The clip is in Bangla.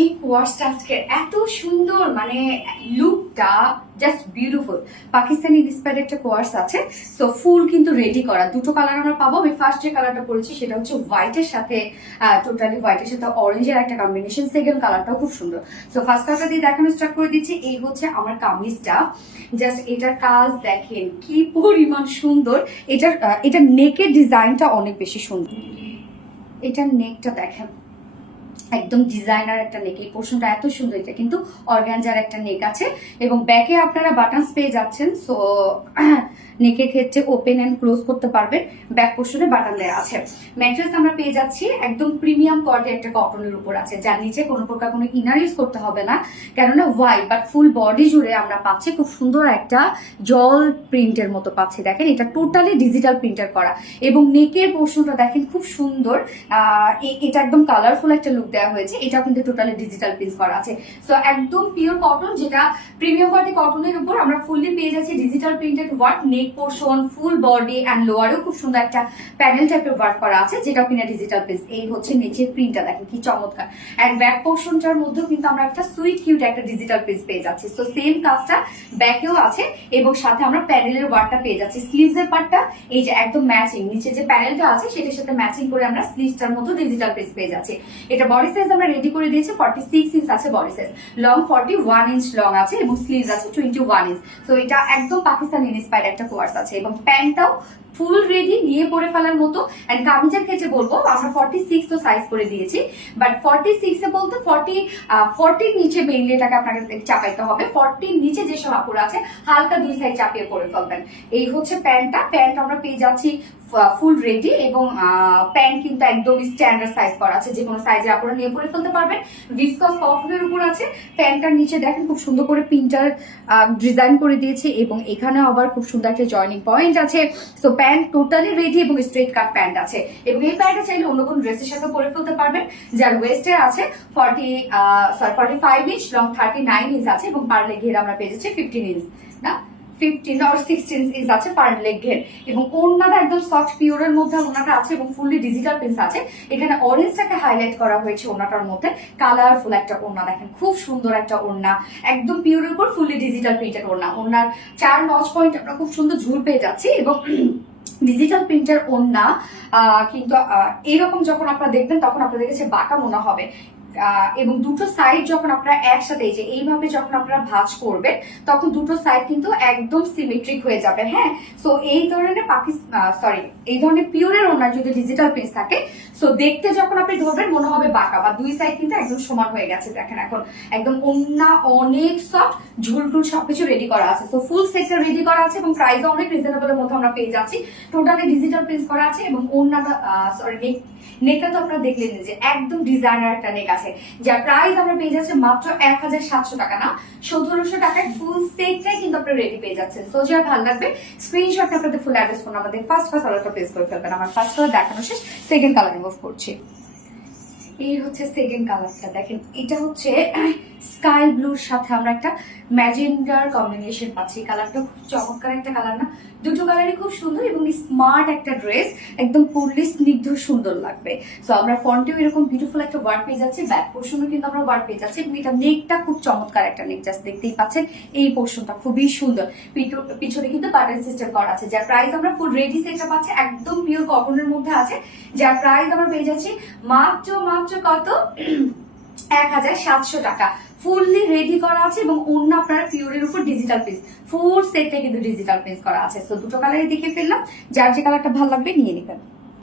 এই কোয়ার্সটা আজকে এত সুন্দর, মানে লুকটা জাস্ট বিউটিফুল। পাকিস্তানি ইন্সপায়ার্ড একটা কোয়ার্স আছে। সো ফুল কিন্তু রেডি করা, দুটো কালার আমরা পাবো। আমি ফার্স্ট যে কালারটা পরেছি সেটা হচ্ছে হোয়াইটের সাথে, টোটালি হোয়াইটের সাথে অরেঞ্জের একটা কম্বিনেশন। সেকেন্ড কালারটাও খুব সুন্দর। সো ফার্স্ট কালারটা দিয়ে দেখানো স্টার্ট করে দিচ্ছি। এই হচ্ছে আমার কামিজটা। জাস্ট এটার কাজ দেখেন কি পরিমাণ সুন্দর। এটার নেকের ডিজাইনটা অনেক বেশি সুন্দর। এটার নেকটা দেখেন একদম ডিজাইনার একটা নেক। এই পোর্শনটা এত সুন্দর। এটা কিন্তু অর্গানজার একটা নেক আছে এবং ব্যাকে আপনারা বাটনস পেয়ে যাচ্ছেন। সো নেকের ক্ষেত্রে ওপেন এন্ড ক্লোজ করতে পারবেন। ব্যাক পোর্শনে বাটন দেওয়া আছে। ম্যাট্রেস আমরা পেয়ে যাচ্ছি একদম প্রিমিয়াম কোয়ালিটি একটা কটনের উপর আছে, যার নিচে কোনো প্রকার কোনো ইনার ইউজ করতে হবে না, কেননা হোয়াইট বাট ফুল বডি জুড়ে আমরা পাচ্ছি খুব সুন্দর একটা জল প্রিন্টের মতো পাচ্ছি। দেখেন এটা টোটালি ডিজিটাল প্রিন্টার করা এবং নেকের পোর্শনটা দেখেন খুব সুন্দর। এটা একদম কালারফুল একটা লুক দেওয়া হয়েছে। এটাও কিন্তু টোটালি ডিজিটাল প্রিন্ট করা আছে। সো একদম পিওর কটন, যেটা প্রিমিয়াম কোয়ালিটি কটনের উপর আমরা ফুললি পেয়ে যাচ্ছি digital printed work. Neck portion, full body and লোয়ারেও খুব সুন্দর একটা প্যানেল টাইপের ওয়ার্ক করা আছে, যেটা কিনা ডিজিটাল প্রিন্ট। এই হচ্ছে নিচের প্রিন্টটা দেখেন কি চমৎকার। এন্ড ব্যাক পোর্শনটার মধ্যেও কিন্তু আমরা একটা সুইট কিউট একটা ডিজিটাল প্রিন্ট পেয়ে যাচ্ছি। সো সেম কাজটা ব্যাকেও আছে এবং সাথে আমরা প্যানেলের ওয়ার্কটা পেয়ে যাচ্ছি। স্লিভসের পার্টটা এই যে একদম ম্যাচিং, নিচে যে প্যানেলটা আছে সেটার সাথে ম্যাচিং করে আমরা স্লিভসটার মতো ডিজিটাল প্রিন্ট পেয়ে যাচ্ছি। এটা বডি সাইজ আমরা রেডি করে দিয়েছি 46 ইঞ্চ আছে body size, long 41 inch long আছে এবং স্লিভস আছে 21 ইঞ্চ। তো এটা একদম পাকিস্তানি ইন্সপায়ার্ড একটা কোয়ার্স আছে এবং প্যান্টটাও ফুল রেডি নিয়ে পরে ফেলার মতো। এন্ড কামিজের ক্ষেত্রে বলবো আমরা 46 তো সাইজ করে দিয়েছি, বাট 46 এ বলতে 40 নিচে মেইনলি এটাকে আপনাকে চাপাইতে হবে। 40 নিচে যেসব আপুরা আছে হালকা দুই সাইড চাপিয়ে পরে ফেলবেন। এই হচ্ছে প্যান্টটা। প্যান্ট আমরা পেয়ে যাচ্ছি ফুল রেডি এবং প্যান্ট কিন্তু একদম স্ট্যান্ডার্ড সাইজ করা আছে, যে কোনো সাইজে আপনারা নিয়ে পরে ফেলতে পারবেন। ভিসকস কটনের উপর আছে। প্যান্টটার নিচে দেখেন খুব সুন্দর করে প্রিন্টার ডিজাইন করে দিয়েছে এবং এখানে আবার খুব সুন্দর একটা জয়েনিং পয়েন্ট আছে। সো প্যান্ট টোটালি রেডি এবং স্ট্রেট কাট প্যান্ট আছে এবং এই প্যান্টটা চাইলে অন্য কোনো ড্রেসের সাথে পরে ফেলতে পারবেন, যার ওয়েস্টে আছে 45 ইঞ্চ, লং 39 ইঞ্চ আছে এবং পার লেগ ঘের আমরা পেয়ে যাচ্ছি 15 ইঞ্চ না 15 or 16 ইঞ্চ আছে পার লেগ ঘের। এবং ওড়নাটা একদম সফট পিওরের মধ্যে ওড়নাটা আছে এবং ফুললি ডিজিটাল প্রিন্ট আছে। এখানে অরেঞ্জটাকে হাইলাইট করা হয়েছে ওড়নাটার মধ্যে। কালারফুল একটা ওড়না দেখেন, খুব সুন্দর একটা ওড়না, একদম পিওরের উপর ফুললি ডিজিটাল প্রিন্টেড ওড়না। ওড়নার 4 নচ পয়েন্ট আমরা খুব সুন্দর ঝুল পেয়ে যাচ্ছি এবং ডিজিটাল প্রিন্টার ওড়না কিন্তু এরকম যখন আপনারা দেখবেন তখন আপনাদের কাছে বাঁকা মনে হবে এবং দুটো সাইড যখন আপনারা একসাথে এই যে এইভাবে যখন আপনারা ভাঁজ করবেন তখন দুটো সাইড কিন্তু একদম সিমেট্রিক হয়ে যাবে। হ্যাঁ, সো এই ধরনের এই ধরনের পিওরের ওড়না যদি ডিজিটাল প্রিন্ট থাকে, সো দেখতে যখন আপনি ধরবেন মনে হবে বাঁকা, বা দুই সাইড কিন্তু একদম সমান হয়ে গেছে। দেখেন এখন একদম ওড়না অনেক সফট, ঝুলটুল সবকিছু রেডি করা আছে। সো ফুল সেটটা রেডি করা আছে এবং প্রাইসও অনেক রিজনেবলের মধ্যে আমরা পেয়ে যাচ্ছি। টোটালি ডিজিটাল প্রিন্ট করা আছে এবং ওড়নাটা নেকটা তো আপনারা দেখলেন যে একদম ডিজাইনার একটা নেক আছে, যার প্রাইস আমরা পেয়ে যাচ্ছি মাত্র 1700 টাকা না 1700 টাকায় ফুল সেটটাই কিন্তু আপনারা রেডি পেয়ে যাচ্ছেন। সো যার ভালো লাগবে স্ক্রিনশটটা আপনাদের ফুল অ্যাড্রেস ফোন আমাদের ফার্স্ট কালারটা প্লেস করে ফেলবেন। আমার ফার্স্ট কালার দেখানো শেষ, সেকেন্ড কালার মুভ করছি। এই হচ্ছে সেকেন্ড কালারটা। দেখেন এটা হচ্ছে স্কাই ব্লুর সাথে আমরা একটা ম্যাজেন্ডার কম্বিনেশন পাচ্ছি। কালারটা খুব চমৎকার একটা কালার না? দুটো কালারই খুব সুন্দর এবং স্মার্ট একটা ড্রেস, একদম পরলে স্নিগ্ধ সুন্দর লাগবে। সো আমরা ফ্রন্টেও এরকম বিউটিফুল একটা ওয়ার্ক পেয়ে যাচ্ছি, ব্যাক পোর্শনও কিন্তু আমরা ওয়ার্ক পেয়ে যাচ্ছি এবং এটা নেকটা খুব চমৎকার একটা নেক, জাস্ট দেখতেই পাচ্ছেন এই পোর্শনটা খুবই সুন্দর। পিছনে কিন্তু বাটন সিস্টেম করা আছে, যার প্রাইস আমরা ফুল রেডি সেটটা পাচ্ছি একদম পিওর কটনের মধ্যে আছে, যার প্রাইস আমরা পেয়ে যাচ্ছি মাত্র কত 1700 টাকা। ফুললি রেডি করা আছে এবং অন্য আপনারা পিওরের উপর ডিজিটাল প্রিন্ট, ফুল সেটটা কিন্তু ডিজিটাল প্রিন্ট করা আছে। সো দুটো কালারই দেখে ফেললাম, যার যে কালারটা ভালো লাগবে নিয়ে নেবেন।